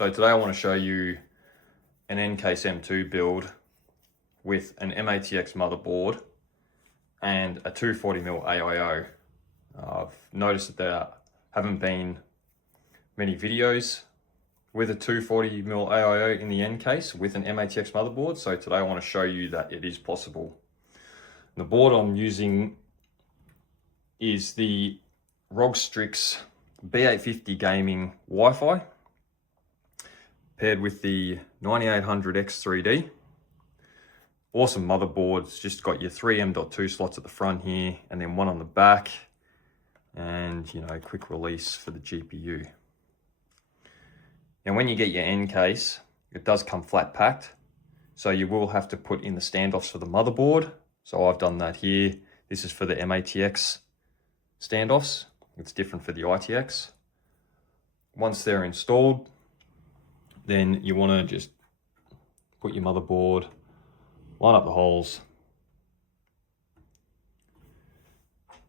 So today I want to show you an NCASE M2 build with an mATX motherboard and a 240mm AIO. I've noticed that there haven't been many videos with a 240mm AIO in the NCASE with an mATX motherboard, so today I want to show you that it is possible. The board I'm using is the ROG STRIX B850 gaming Wi-Fi paired with the 9800X 3D. Awesome motherboard. It's just got your three M.2 slots at the front here and then one on the back, and quick release for the GPU. And when you get your NCASE, it does come flat packed, so you will have to put in the standoffs for the motherboard. So I've done that here. This is for the mATX standoffs. It's different for the ITX. Once they're installed, then you want to just put your motherboard, line up the holes,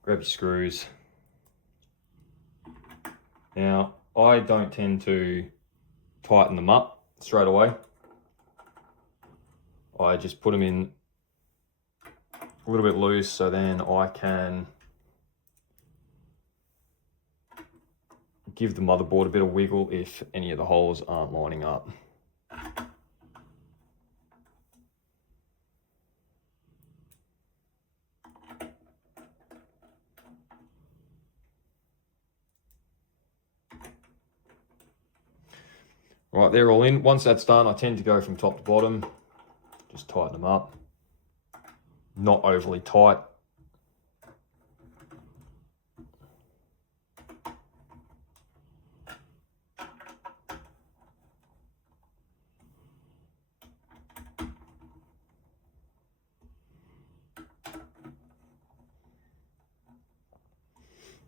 grab your screws. Now, I don't tend to tighten them up straight away. I just put them in a little bit loose, so then I can give the motherboard a bit of wiggle if any of the holes aren't lining up. Right, they're all in. Once that's done, I tend to go from top to bottom, just tighten them up. Not overly tight.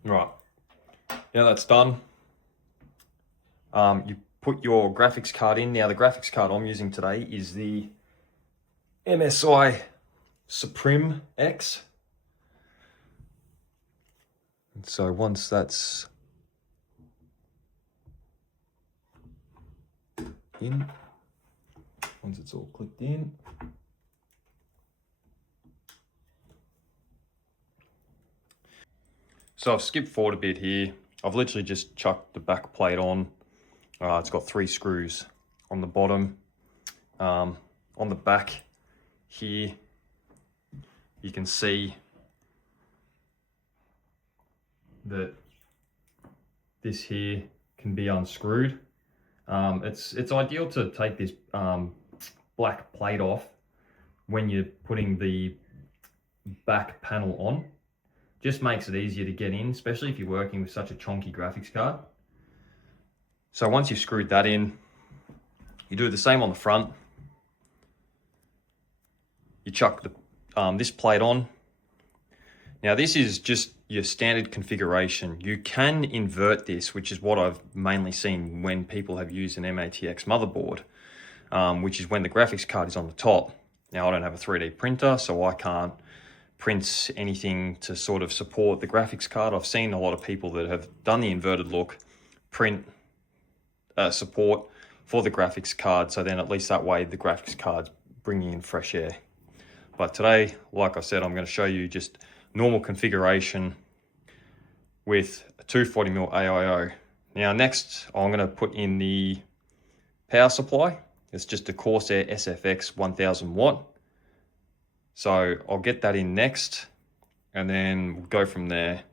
Right, now that's done. You put your graphics card in. Now the graphics card I'm using today is the MSI Suprim X. And so once that's in, once it's all clicked in, so I've skipped forward a bit here. I've literally just chucked the back plate on. It's got 3 screws on the bottom. On the back here, you can see that this here can be unscrewed. It's ideal to take this black plate off when you're putting the back panel on. Just makes it easier to get in, especially if you're working with such a chunky graphics card. So once you've screwed that in, you do the same on the front. You chuck this plate on. Now this is just your standard configuration. You can invert this, which is what I've mainly seen when people have used an mATX motherboard, which is when the graphics card is on the top. Now I don't have a 3D printer, so I can't print anything to sort of support the graphics card. I've seen a lot of people that have done the inverted look print support for the graphics card, so then at least that way the graphics card's bringing in fresh air. But today, like I said, I'm going to show you just normal configuration with a 240mm AIO. Now next, I'm going to put in the power supply. It's just a Corsair SFX 1000 watt. So I'll get that in next, and then we'll go from there.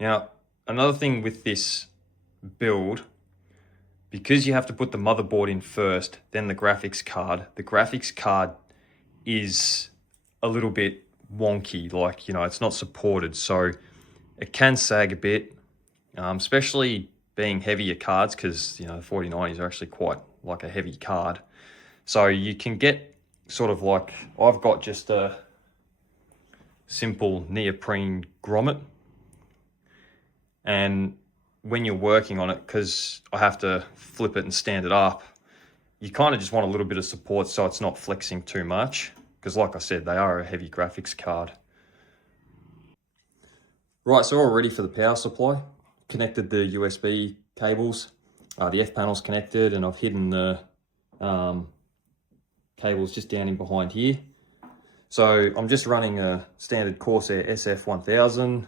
Now, another thing with this build, because you have to put the motherboard in first, then the graphics card is a little bit wonky, like, it's not supported. So it can sag a bit, especially being heavier cards, because, the 4090s are actually quite like a heavy card. So you can get sort of like, I've got just a simple neoprene grommet, and when you're working on it, because I have to flip it and stand it up, you kind of just want a little bit of support so it's not flexing too much, because like I said, they are a heavy graphics card. Right, so we're all ready for the power supply. Connected the USB cables. the F panel's connected, and I've hidden the cables just down in behind here. So I'm just running a standard Corsair SF1000.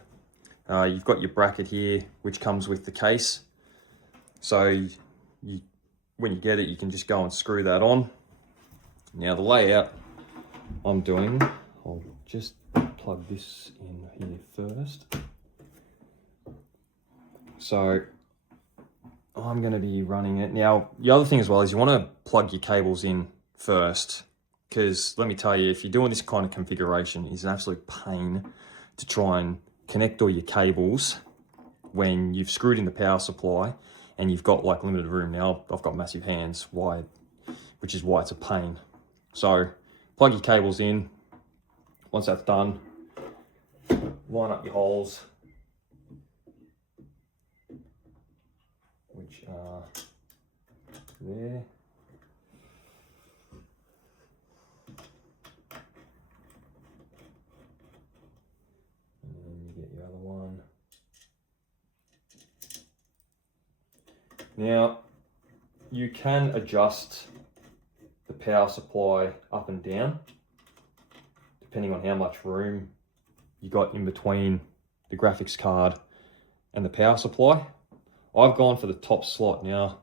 You've got your bracket here, which comes with the case. So when you get it, you can just go and screw that on. Now the layout I'm doing, I'll just plug this in here first. So I'm going to be running it. Now, the other thing as well is you want to plug your cables in first, because let me tell you, if you're doing this kind of configuration, it's an absolute pain to try and connect all your cables when you've screwed in the power supply and you've got like limited room. Now I've got massive hands, which is why it's a pain. So plug your cables in. Once that's done, line up your holes, which are there. And then you get your other one. Now, you can adjust the power supply up and down, depending on how much room you got in between the graphics card and the power supply. I've gone for the top slot. Now,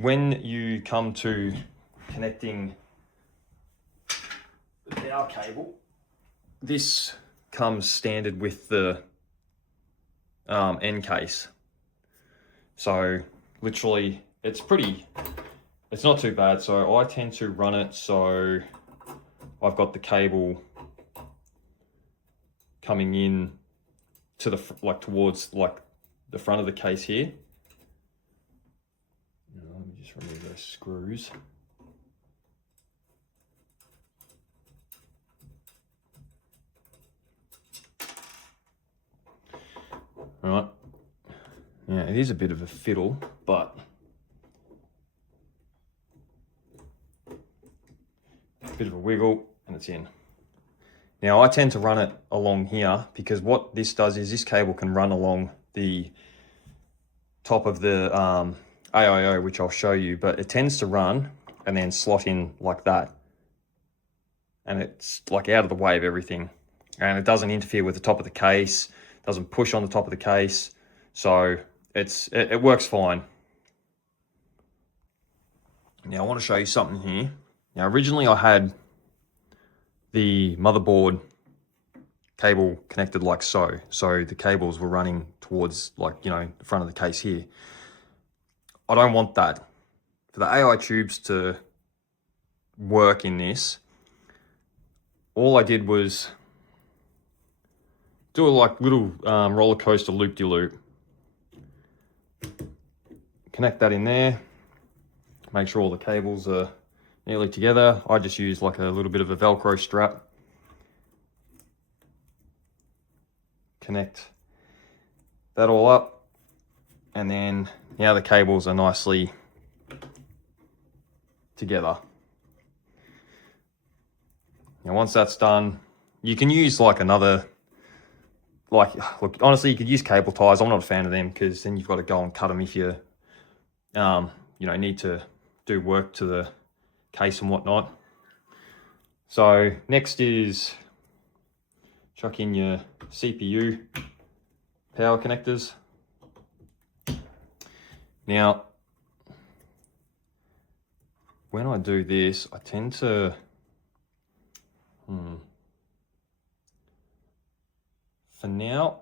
when you come to connecting the power cable, this comes standard with the NCASE. So literally, it's not too bad. So I tend to run it so I've got the cable coming in to the towards the front of the case here. Now, let me just remove those screws. All right. Yeah, it is a bit of a fiddle, but a bit of a wiggle and it's in. Now I tend to run it along here because what this does is this cable can run along the top of the AIO, which I'll show you, but it tends to run and then slot in like that. And it's like out of the way of everything. And it doesn't interfere with the top of the case, doesn't push on the top of the case. So it works fine. Now I want to show you something here. Now originally I had the motherboard cable connected like so. So the cables were running towards the front of the case here. I don't want that. For the AI tubes to work in this, all I did was do a little roller coaster loop-de-loop. Connect that in there. Make sure all the cables are nearly together. I just use like a little bit of a Velcro strap. Connect that all up, and then now the cables are nicely together. Now once that's done, you can use look, honestly you could use cable ties. I'm not a fan of them because then you've got to go and cut them if you need to do work to the case and whatnot. So next is chuck in your CPU power connectors. Now, when I do this, I tend to for now,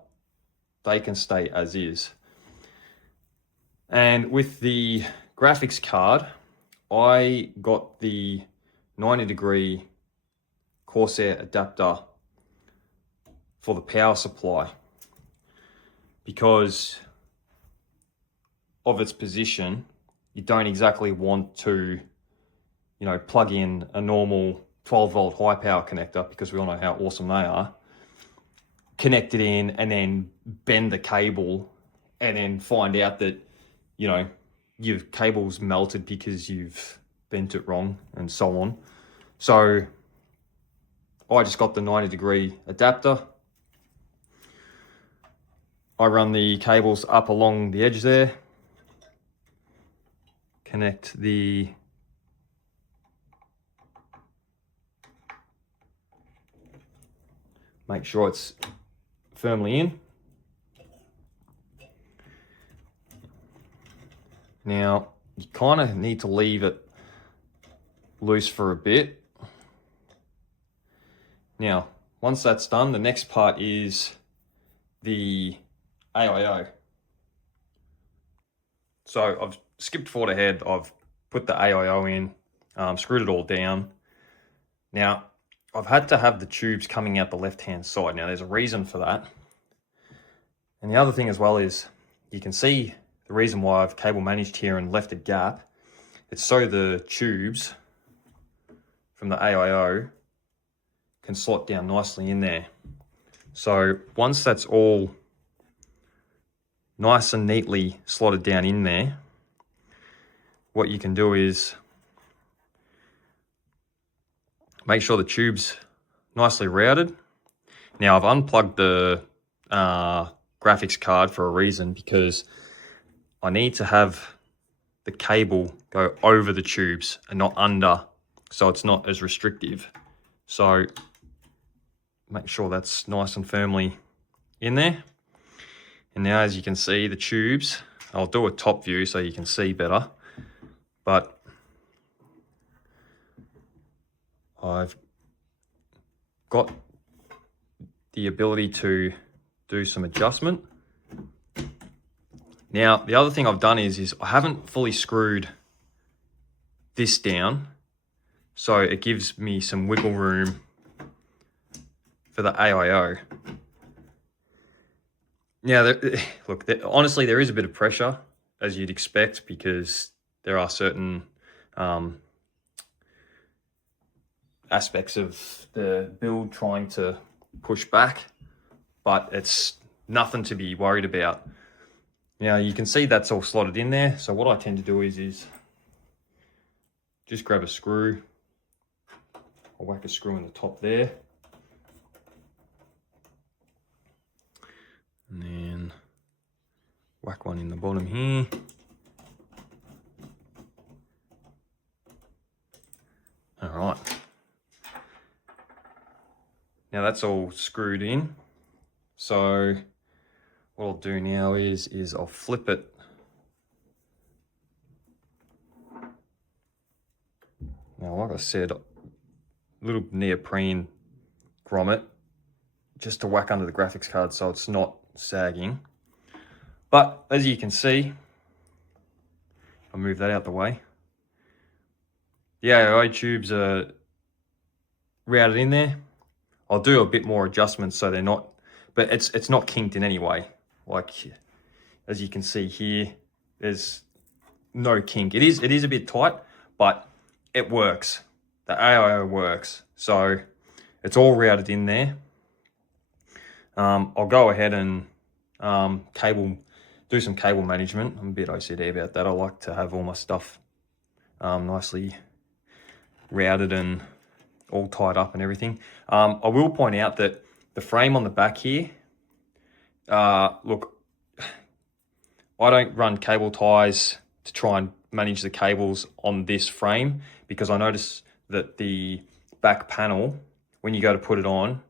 they can stay as is. And with the graphics card, I got the 90-degree Corsair adapter for the power supply because of its position. You don't exactly want to, plug in a normal 12-volt high power connector, because we all know how awesome they are. Connect it in and then bend the cable and then find out that, your cable's melted because you've bent it wrong and so on. So I just got the 90-degree adapter. I run the cables up along the edge there. connect the make sure it's firmly in. Now, you kind of need to leave it loose for a bit. Now, once that's done, the next part is the AIO. So I've skipped forward ahead. I've put the AIO in, screwed it all down. Now, I've had to have the tubes coming out the left-hand side. Now, there's a reason for that. And the other thing as well is you can see the reason why I've cable managed here and left a gap. It's so the tubes from the AIO can slot down nicely in there. So once that's all nice and neatly slotted down in there, what you can do is make sure the tube's nicely routed. Now I've unplugged the graphics card for a reason, because I need to have the cable go over the tubes and not under, so it's not as restrictive. So make sure that's nice and firmly in there. And now, as you can see, the tubes, I'll do a top view so you can see better, but I've got the ability to do some adjustment. Now, the other thing I've done is I haven't fully screwed this down, so it gives me some wiggle room for the AIO. Now, look, honestly, there is a bit of pressure, as you'd expect, because there are certain aspects of the build trying to push back, but it's nothing to be worried about. Now, you can see that's all slotted in there. So what I tend to do is just grab a screw. I'll whack a screw in the top there. And then whack one in the bottom here. All right. Now that's all screwed in. So what I'll do now is I'll flip it. Now, like I said, a little neoprene grommet just to whack under the graphics card so it's not sagging. But as you can see, I'll move that out the way. The AIO tubes are routed in there. I'll do a bit more adjustments so they're not, but it's not kinked in any way. Like, as you can see here, there's no kink. It is a bit tight, but it works. The AIO works. So it's all routed in there. I'll go ahead and do some cable management. I'm a bit OCD about that. I like to have all my stuff nicely routed and all tied up and everything. I will point out that the frame on the back here, look, I don't run cable ties to try and manage the cables on this frame, because I notice that the back panel, when you go to put it on,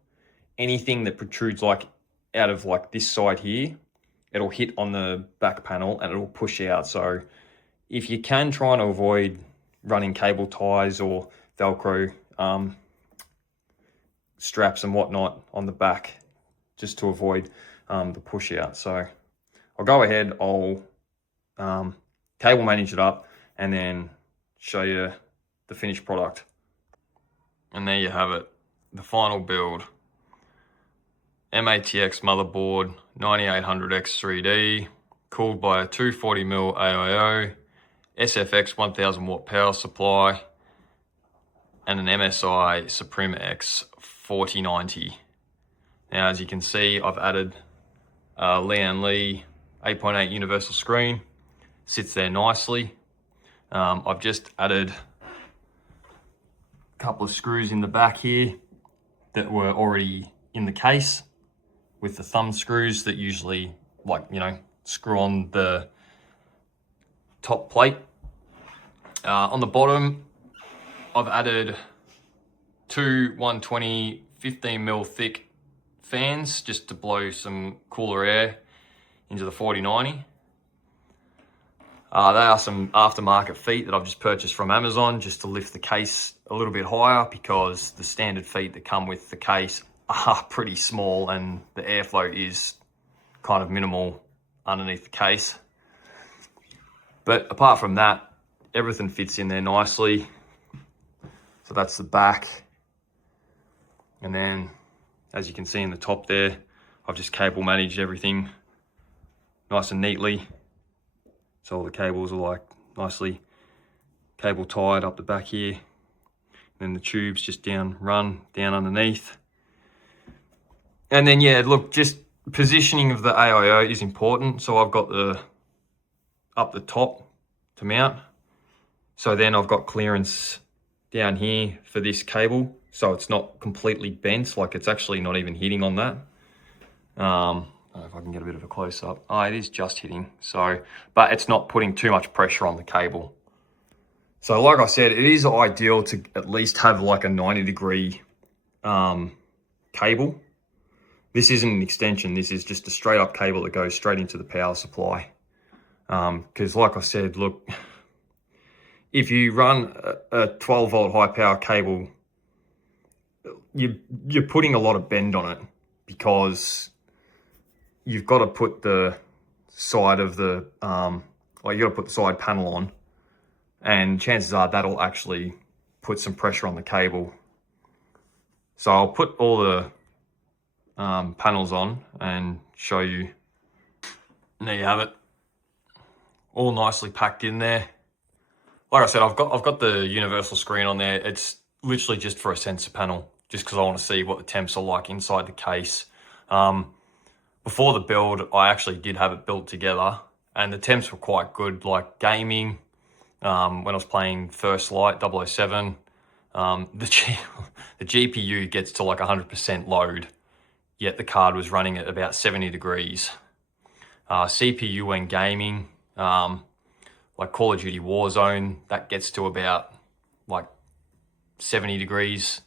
anything that protrudes like out of like this side here, it'll hit on the back panel and it'll push out. So if you can try and avoid running cable ties or Velcro straps and whatnot on the back, just to avoid the push out. So I'll go ahead, I'll cable manage it up and then show you the finished product. And there you have it, the final build. mATX motherboard, 9800X3D, cooled by a 240mm AIO, SFX 1000 watt power supply, and an MSI Suprim X 4090. Now, as you can see, I've added Lian Li 8.8 universal screen, sits there nicely. I've just added a couple of screws in the back here that were already in the case with the thumb screws that usually, like, you know, screw on the top plate. On the bottom, I've added two 120 15mm thick fans just to blow some cooler air into the 4090. They are some aftermarket feet that I've just purchased from Amazon just to lift the case a little bit higher, because the standard feet that come with the case are pretty small and the airflow is kind of minimal underneath the case. But apart from that, everything fits in there nicely. So that's the back. And then, as you can see in the top there, I've just cable managed everything nice and neatly. So all the cables are like nicely cable tied up the back here. And then the tubes just run down underneath. And then, yeah, look, just positioning of the AIO is important. So I've got up the top to mount. So then I've got clearance down here for this cable. So it's not completely bent, like it's actually not even hitting on that. I don't know if I can get a bit of a close up. Oh, it is just hitting. So, but it's not putting too much pressure on the cable. So like I said, it is ideal to at least have like a 90-degree cable. This isn't an extension. This is just a straight up cable that goes straight into the power supply. Because like I said, look, if you run a 12-volt high power cable, you're putting a lot of bend on it, because you've got to put the side of the, you got to put the side panel on, and chances are that'll actually put some pressure on the cable. So I'll put all the panels on and show you. And there you have it, all nicely packed in there. Like I said, I've got the universal screen on there. It's literally just for a sensor panel, just because I want to see what the temps are like inside the case. Before the build, I actually did have it built together, and the temps were quite good. Like gaming, when I was playing First Light 007, the GPU gets to like 100% load, yet the card was running at about 70 degrees. CPU when gaming, like Call of Duty Warzone, that gets to about like 70 degrees.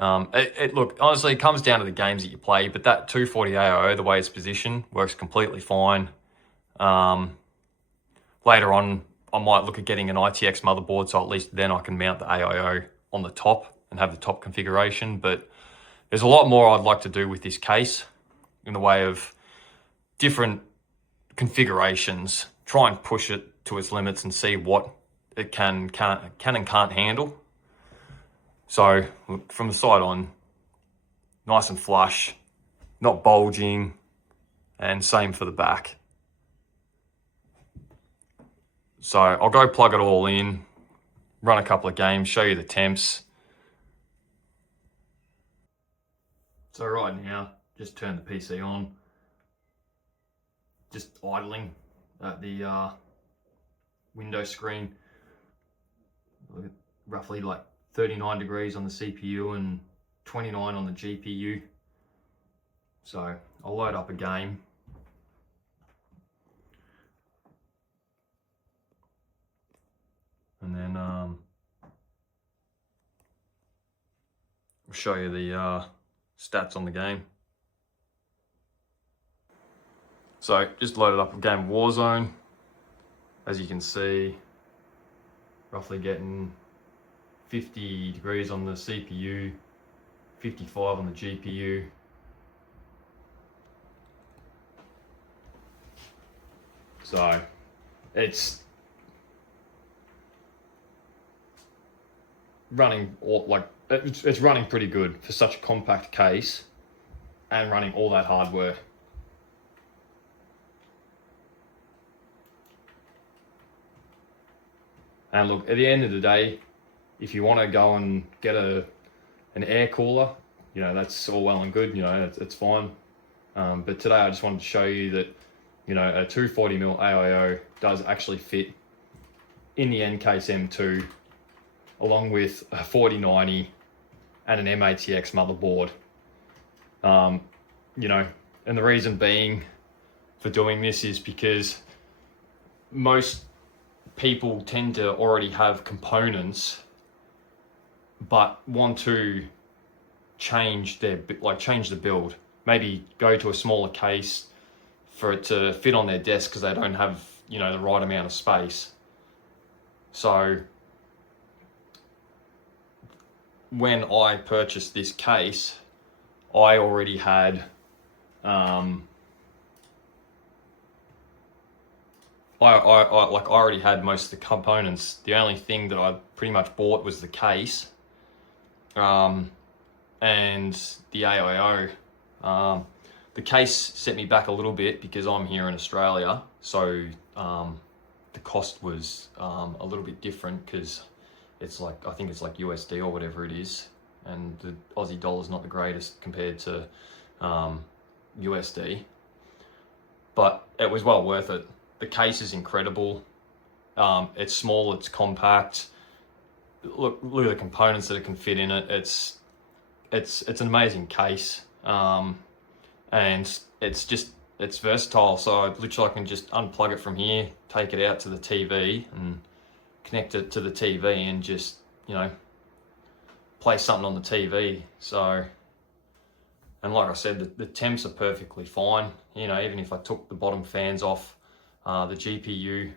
Look, honestly, it comes down to the games that you play, but that 240 AIO, the way it's positioned, works completely fine. Later on, I might look at getting an ITX motherboard, so at least then I can mount the AIO on the top and have the top configuration. But there's a lot more I'd like to do with this case in the way of different configurations, try and push it to its limits and see what it can and can't handle. So look, from the side on, nice and flush, not bulging, and same for the back. So I'll go plug it all in, run a couple of games, show you the temps. So right now, just turn the PC on, just idling at the window screen. Roughly like 39 degrees on the CPU and 29 on the GPU. So I'll load up a game. And then I'll show you the stats on the game. So just loaded up a game of Warzone. As you can see, roughly getting 50 degrees on the CPU, 55 on the GPU. So it's running it's running pretty good for such a compact case and running all that hardware. And look, at the end of the day, if you want to go and get an air cooler, you know, that's all well and good, you know, it's fine. But today I just wanted to show you that, you know, a 240mm AIO does actually fit in the NCASE M2, along with a 4090 and an mATX motherboard. You know, and the reason being for doing this is because most people tend to already have components but want to change the build, maybe go to a smaller case for it to fit on their desk because they don't have, you know, the right amount of space. So when I purchased this case, I already had I already had most of the components. The only thing that I pretty much bought was the case, and the AIO. The case set me back a little bit because I'm here in Australia, so the cost was a little bit different because it's like, I think it's like USD or whatever it is, and the Aussie dollar's not the greatest compared to USD, but it was well worth it. The case is incredible. It's small, it's compact. Look at the components that it can fit in it. It's an amazing case, and it's versatile. So literally I can just unplug it from here, take it out to the TV, and connect it to the TV, and just, you know, play something on the TV. So, and like I said, the temps are perfectly fine. You know, even if I took the bottom fans off, the GPU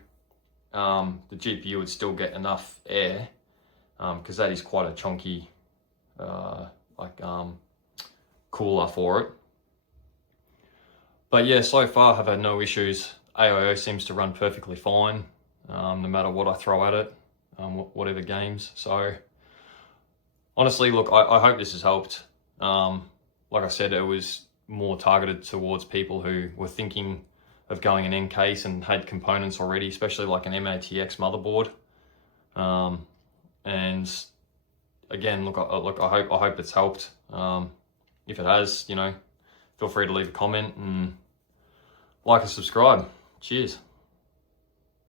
would still get enough air, because that is quite a chunky cooler for it. But yeah, so far I've had no issues. AIO seems to run perfectly fine, no matter what I throw at it, whatever games. So honestly, look, I hope this has helped. Like I said, it was more targeted towards people who were thinking of going an NCASE and had components already, especially like an mATX motherboard. And again, look, I hope it's helped. If it has, you know, feel free to leave a comment and like and subscribe. Cheers.